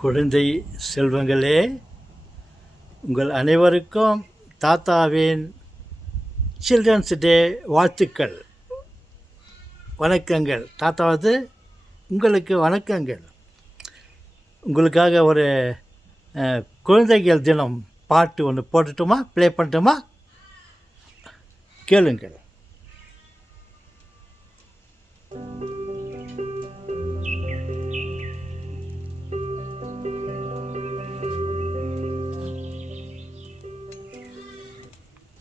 குழந்தை செல்வங்களே, உங்கள் அனைவருக்கும் தாத்தாவின் சில்ட்ரன்ஸ் டே வாழ்த்துக்கள், வணக்கங்கள். தாத்தாவது உங்களுக்கு வணக்கங்கள். உங்களுக்காக ஒரு குழந்தைகள் தினம் பாட்டு ஒன்று போட்டுட்டுமா, ப்ளே பண்ணட்டுமா? கேளுங்கள்.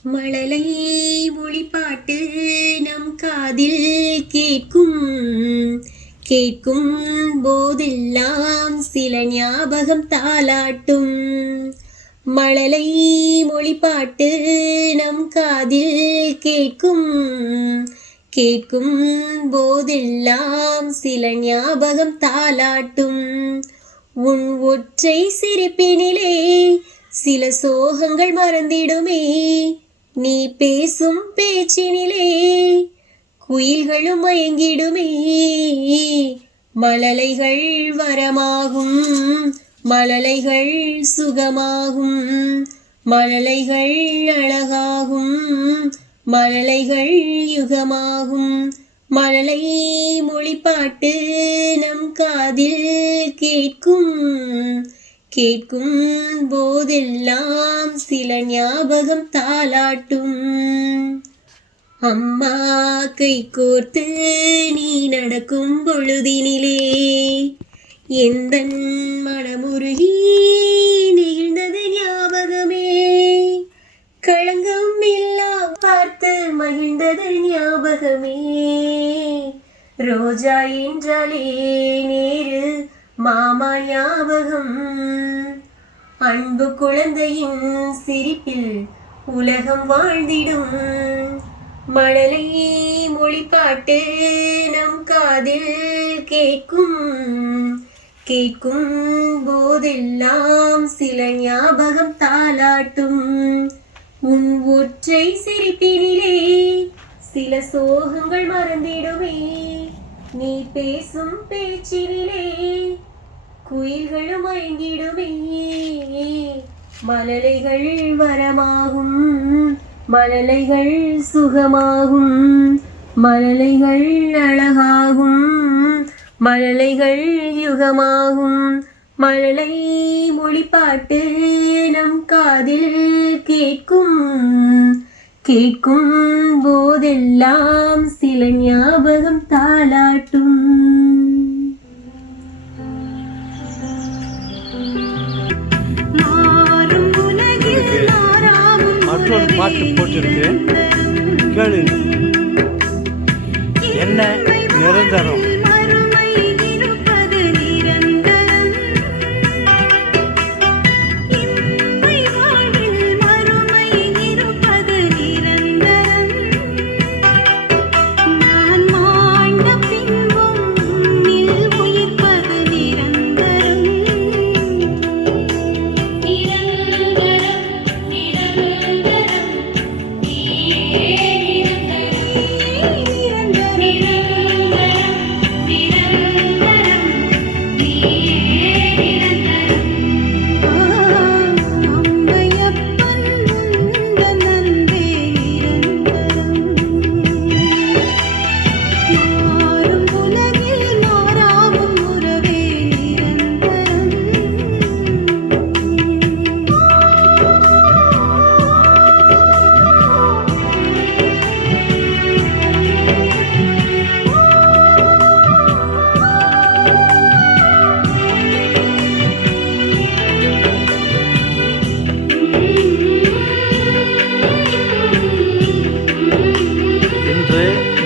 மழலை மொழிப்பாட்டு நம் காதில் கேட்கும் கேட்கும் போதெல்லாம் சில ஞாபகம் தாலாட்டும். மழலை மொழிப்பாட்டு நம் காதில் கேட்கும் கேட்கும் போதெல்லாம் சில ஞாபகம் தாலாட்டும். உன் ஒற்றை சிரிப்பினிலே சில சோகங்கள் மறந்திடுமே, நீ பேசும் பேச்சினிலே குயில்களும் மயங்கிடுமே. மழலைகள் வரமாகும், மழலைகள் சுகமாகும், மழலைகள் அழகாகும், மழலைகள் யுகமாகும். மழலை மொழிப்பாட்டு நம் காதில் கேட்கும் கேட்கும் போதெல்லாம் சில ஞாபகம் தாலாட்டும். அம்மா கை கோர்த்து நீ நடக்கும் பொழுதினிலே எந்தன் மனமுருகி நெகிழ்ந்தது ஞாபகமே. களங்கம் எல்லாம் பார்த்து மகிழ்ந்தது ஞாபகமே. ரோஜா என்றாலே நேரு மாமா ஞாபகம். அன்பு குழந்தையின் சிரிப்பில் உலகம் வாழ்ந்திடும். மழலை மொழிப்பாட்டு நம் காதில் கேட்கும் கேட்கும் போதெல்லாம் சில ஞாபகம் தாலாட்டும். உன் ஒற்றை சிரிப்பினிலே சில சோகங்கள் மறந்திடுமே, நீ பேசும் பேச்சினிலே குயில்களும் மயங்கிடுமே. மழலைகள் வரமாகும், மழலைகள் சுகமாகும், மழலைகள் அழகாகும், மழலைகள் யுகமாகும். மழலை மொழிப்பாட்டு நம் காதில் கேட்கும் கேட்கும் போதெல்லாம் சில ஞாபகம் தாலாட்டும். மற்றொரு பாட்டு போட்டிருக்கிறேன், கேளுங்க. என்ன நிரந்தரம்?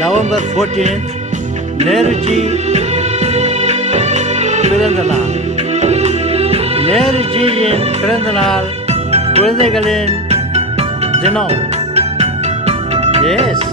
நவம்பர் 14 நேருஜி பிறந்த நாள். நேருஜியின் பிறந்த நாள் குழந்தைகளின் தினம். எஸ்,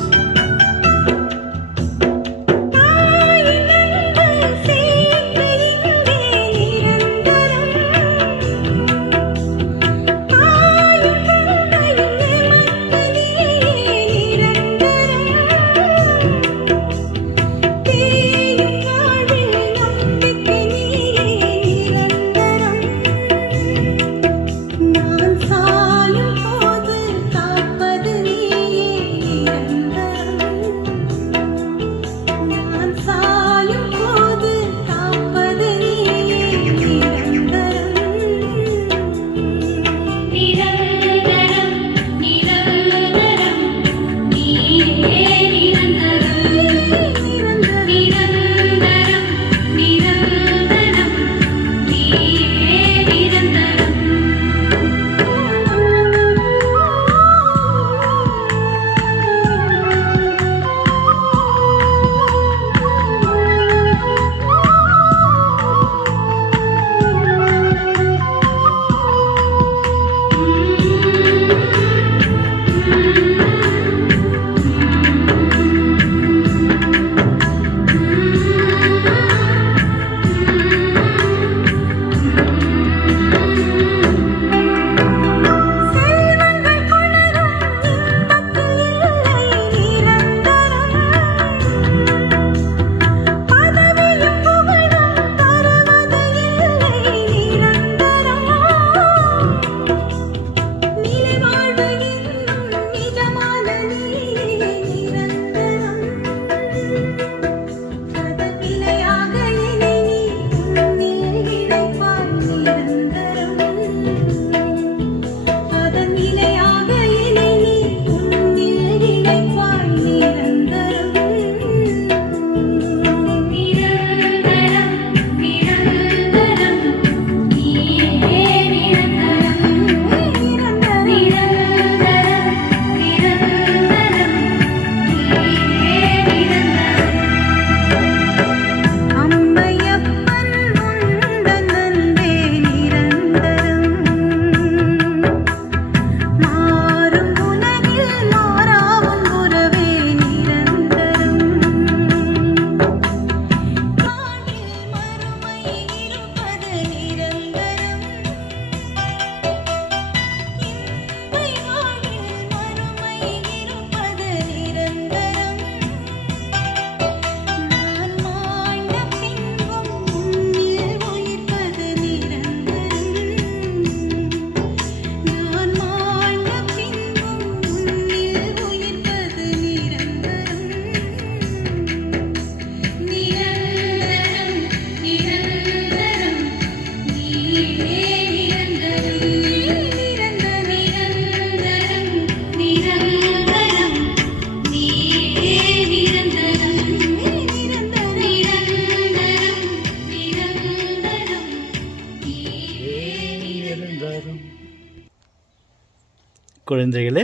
குழந்தைகளே,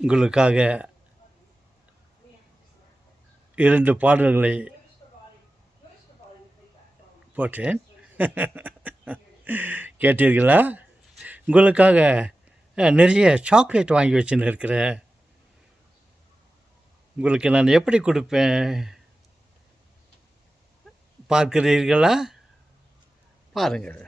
உங்களுக்காக 2 பாடல்களை போட்டேன். கேட்டீர்களா? உங்களுக்காக நிறைய சாக்லேட் வாங்கி வச்சுன்னு இருக்கிறேன். உங்களுக்கு நான் எப்படி கொடுப்பேன் பார்க்கிறீர்களா? பாருங்கள்.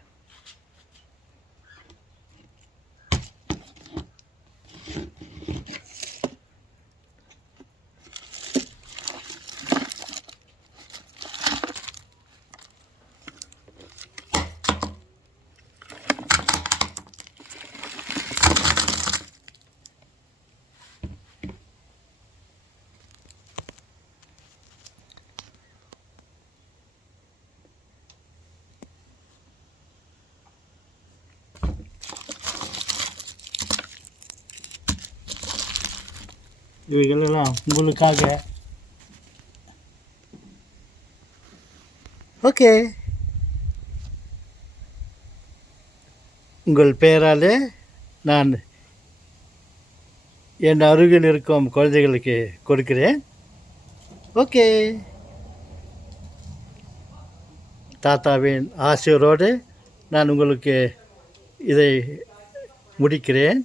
இவைகளெல்லாம் உங்களுக்காக. ஓகே, உங்கள் பெயராலே நான் என் அருகில் இருக்கும் குழந்தைகளுக்கு கொடுக்கிறேன். ஓகே, தாத்தாவின் ஆசையோடு நான் உங்களுக்கு இதை முடிக்கிறேன்.